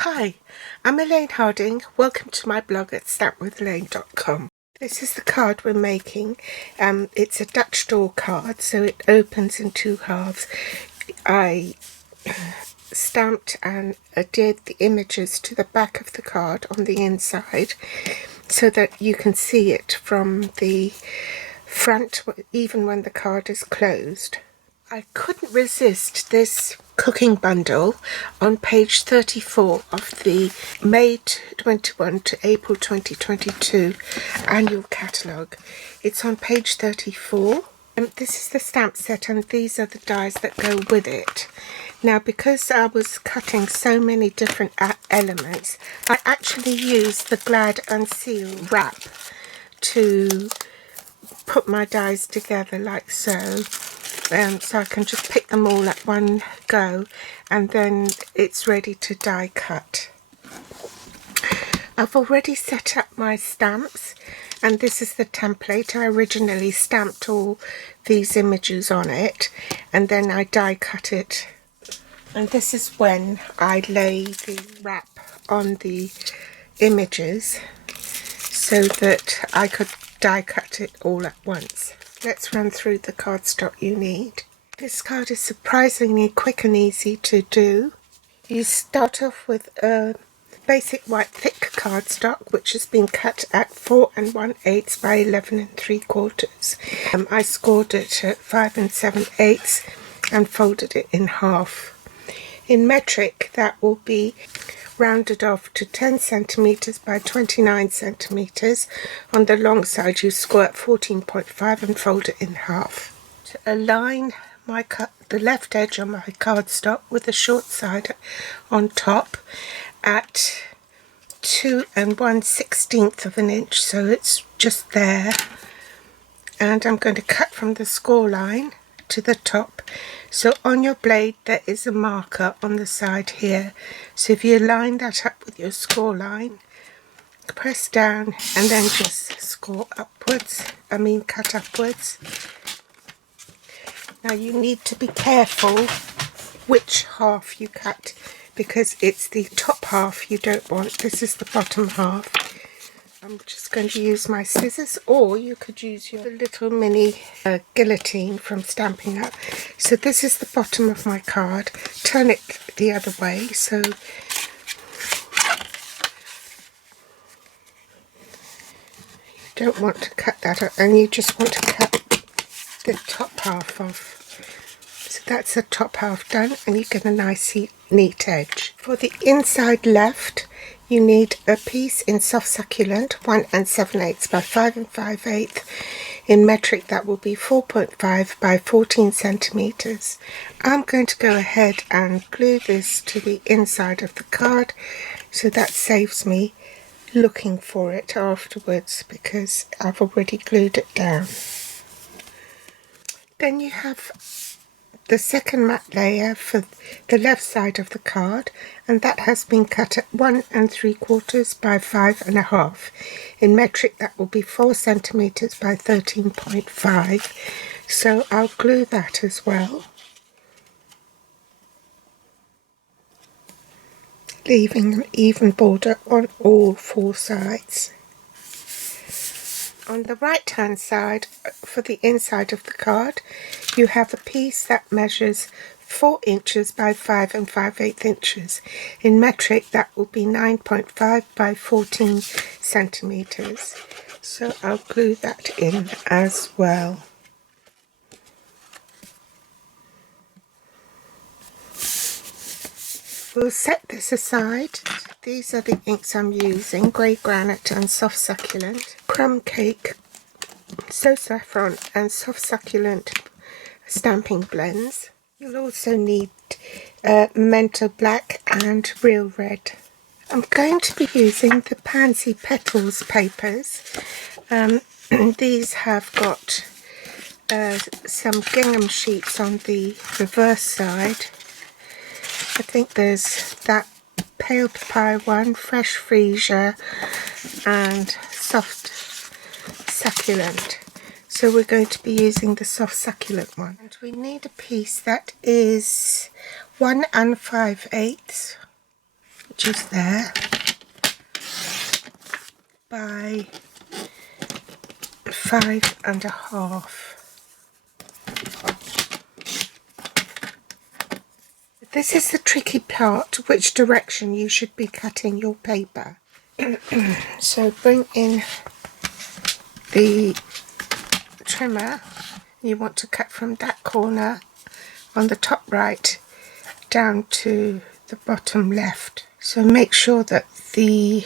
Hi, I'm Elaine Harding. Welcome to my blog at stampwithelaine.com. This is the card we're making. It's a Dutch door card, so it opens in two halves. I stamped and adhered the images to the back of the card on the inside so that you can see it from the front even when the card is closed. I couldn't resist this cooking bundle on page 34 of the May 21 to April 2022 annual catalogue. It's on page 34. This is the stamp set and these are the dies that go with it. Now, because I was cutting so many different elements, I actually used the Glad and Seal wrap to put my dies together like so. So I can just pick them all at one go and then it's ready to die cut. I've already set up my stamps and this is the template. I originally stamped all these images on it and then I die cut it, and this is when I lay the wrap on the images so that I could die cut it all at once. Let's run through the cardstock you need. This card is surprisingly quick and easy to do. You start off with a basic white thick cardstock which has been cut at 4 1/8 by 11 3/4. I scored it at 5 7/8 and folded it in half. In metric that will be rounded off to 10 centimeters by 29 centimeters. On the long side you score at 14.5 and fold it in half. To align the left edge on my cardstock with the short side on top at 2 1/16 of an inch, so it's just there, and I'm going to cut from the score line to the top. So on your blade there is a marker on the side here, so if you line that up with your score line, press down and then just score upwards, cut upwards. Now you need to be careful which half you cut because it's the top half you don't want. This is the bottom half. I'm just going to use my scissors, or you could use your little mini guillotine from Stampin' Up. So this is the bottom of my card. Turn it the other way, so you don't want to cut that up, and you just want to cut the top half off. So that's the top half done, and you get a nice neat edge. For the inside left, you need a piece in soft succulent 1 7/8 by 5 5/8. In metric that will be 4.5 by 14 centimeters. I'm going to go ahead and glue this to the inside of the card, so that saves me looking for it afterwards because I've already glued it down. Then you have the second matte layer for the left side of the card, and that has been cut at 1 3/4 by 5 1/2. In metric that will be 4 centimeters by 13.5. So I'll glue that as well, leaving an even border on all 4 sides. On the right hand side, for the inside of the card, you have a piece that measures 4 inches by 5 5/8 inches. In metric that will be 9.5 by 14 centimeters. So I'll glue that in as well. We'll set this aside. These are the inks I'm using: Grey Granite and Soft Succulent, Crumb Cake, So Saffron and Soft Succulent stamping blends. You'll also need Mentor Black and Real Red. I'm going to be using the Pansy Petals papers. These have got some gingham sheets on the reverse side. I think there's that Pale Papaya one, Fresh Freesia and Soft Succulent. So we're going to be using the Soft Succulent one. And we need a piece that is 1 5/8 inches there by 5.5. This is the tricky part, which direction you should be cutting your paper. So bring in the trimmer. You want to cut from that corner on the top right down to the bottom left. So make sure that the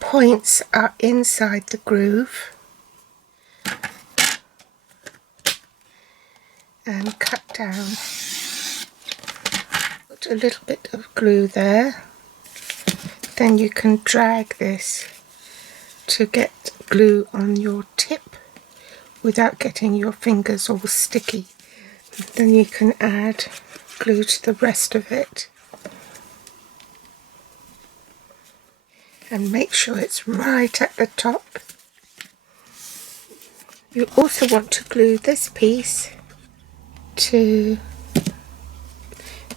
points are inside the groove and cut down. Put a little bit of glue there. Then you can drag this to get glue on your tip without getting your fingers all sticky. Then you can add glue to the rest of it. And make sure it's right at the top. You also want to glue this piece to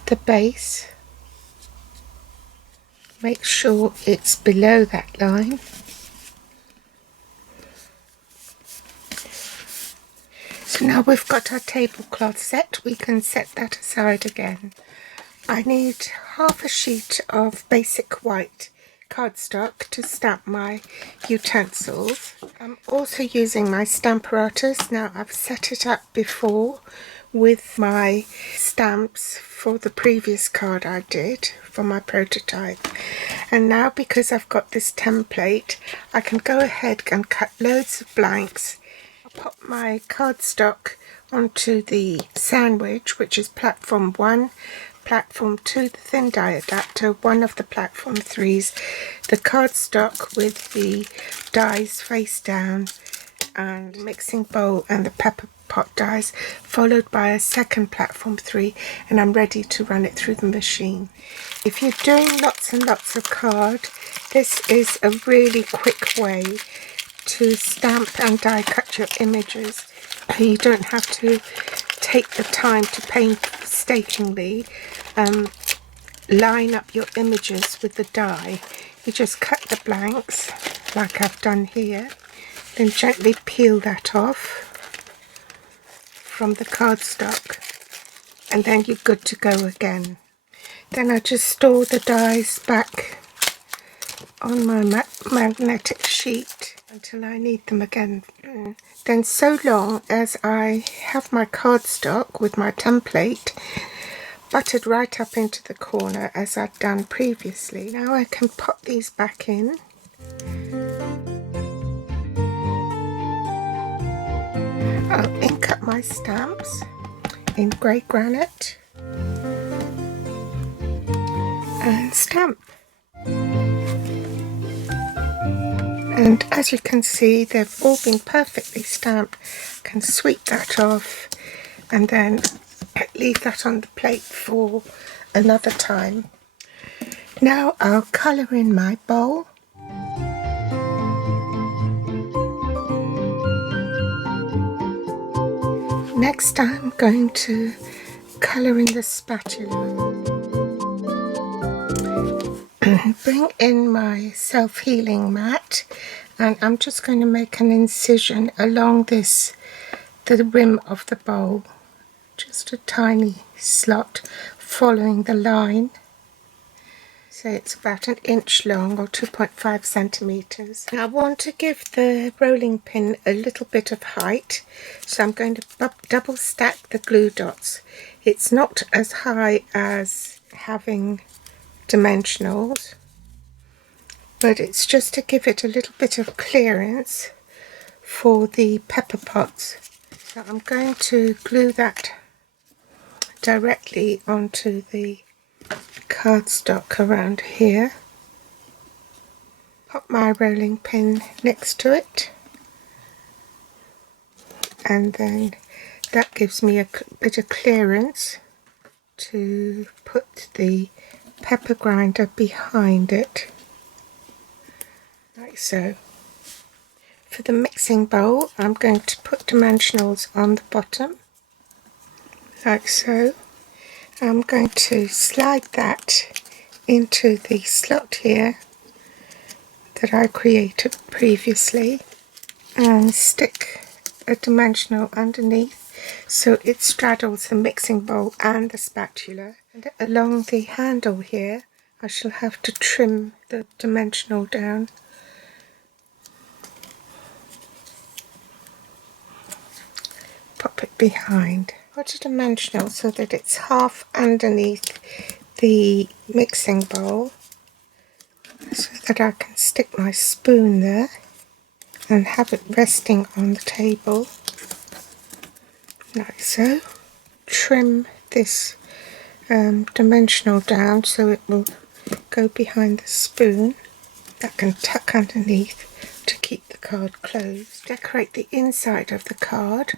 the base. Make sure it's below that line. So now we've got our tablecloth set, we can set that aside again. I need half a sheet of basic white cardstock to stamp my utensils. I'm also using my Stamparatus. Now I've set it up before with my stamps for the previous card I did for my prototype, and now because I've got this template I can go ahead and cut loads of blanks. I'll pop my cardstock onto the sandwich, which is platform 1, platform 2 the thin die adapter, one of the platform 3s, the cardstock with the dies face down, and mixing bowl and the pepper pot dies, followed by a second platform 3, and I'm ready to run it through the machine. If you're doing lots and lots of card, this is a really quick way to stamp and die cut your images. You don't have to take the time to painstakingly line up your images with the die. You just cut the blanks like I've done here, then gently peel that off from the cardstock, and then you're good to go again. Then I just store the dies back on my magnetic sheet until I need them again. Then so long as I have my cardstock with my template buttered right up into the corner as I'd done previously, now I can pop these back in. I'll ink up my stamps in grey granite and stamp. And as you can see, they've all been perfectly stamped. I can sweep that off and then leave that on the plate for another time. Now I'll colour in my bowl. Next I'm going to colour in the spatula. Bring in my self-healing mat, and I'm just going to make an incision along the rim of the bowl, just a tiny slot following the line. So it's about 1 inch long or 2.5 centimeters. I want to give the rolling pin a little bit of height, so I'm going to double stack the glue dots. It's not as high as having dimensionals, but it's just to give it a little bit of clearance for the pepper pots. So I'm going to glue that directly onto the cardstock around here. Pop my rolling pin next to it, and then that gives me a bit of clearance to put the pepper grinder behind it, like so. For the mixing bowl, I'm going to put dimensionals on the bottom, like so. I'm going to slide that into the slot here that I created previously and stick a dimensional underneath so it straddles the mixing bowl and the spatula. And along the handle here I shall have to trim the dimensional down. Pop it behind. Put a dimensional so that it's half underneath the mixing bowl so that I can stick my spoon there and have it resting on the table like so. Trim this dimensional down so it will go behind the spoon. That can tuck underneath to keep the card closed. Decorate the inside of the card.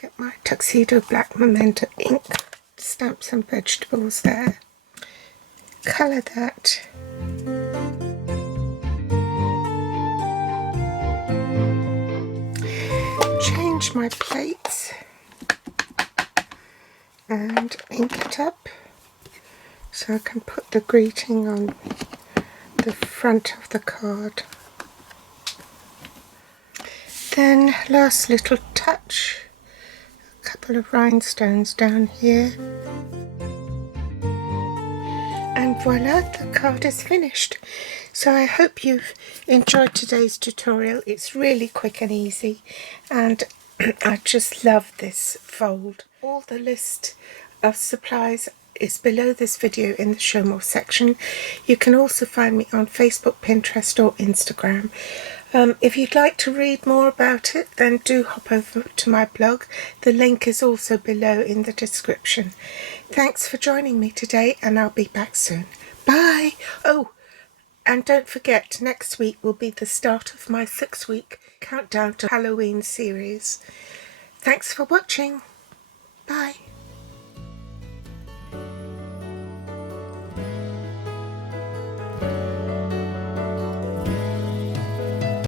Get my Tuxedo Black Memento ink, stamp some vegetables there, colour that. Change my plates and ink it up so I can put the greeting on the front of the card. Then last little touch, a couple of rhinestones down here, and voila, the card is finished. So I hope you've enjoyed today's tutorial. It's really quick and easy, and I just love this fold. All the list of supplies is below this video in the show more section. You can also find me on Facebook, Pinterest or Instagram. If you'd like to read more about it, then do hop over to my blog. The link is also below in the description. Thanks for joining me today, and I'll be back soon. Bye! Oh, and don't forget, next week will be the start of my 6-week countdown to Halloween series. Thanks for watching. Bye.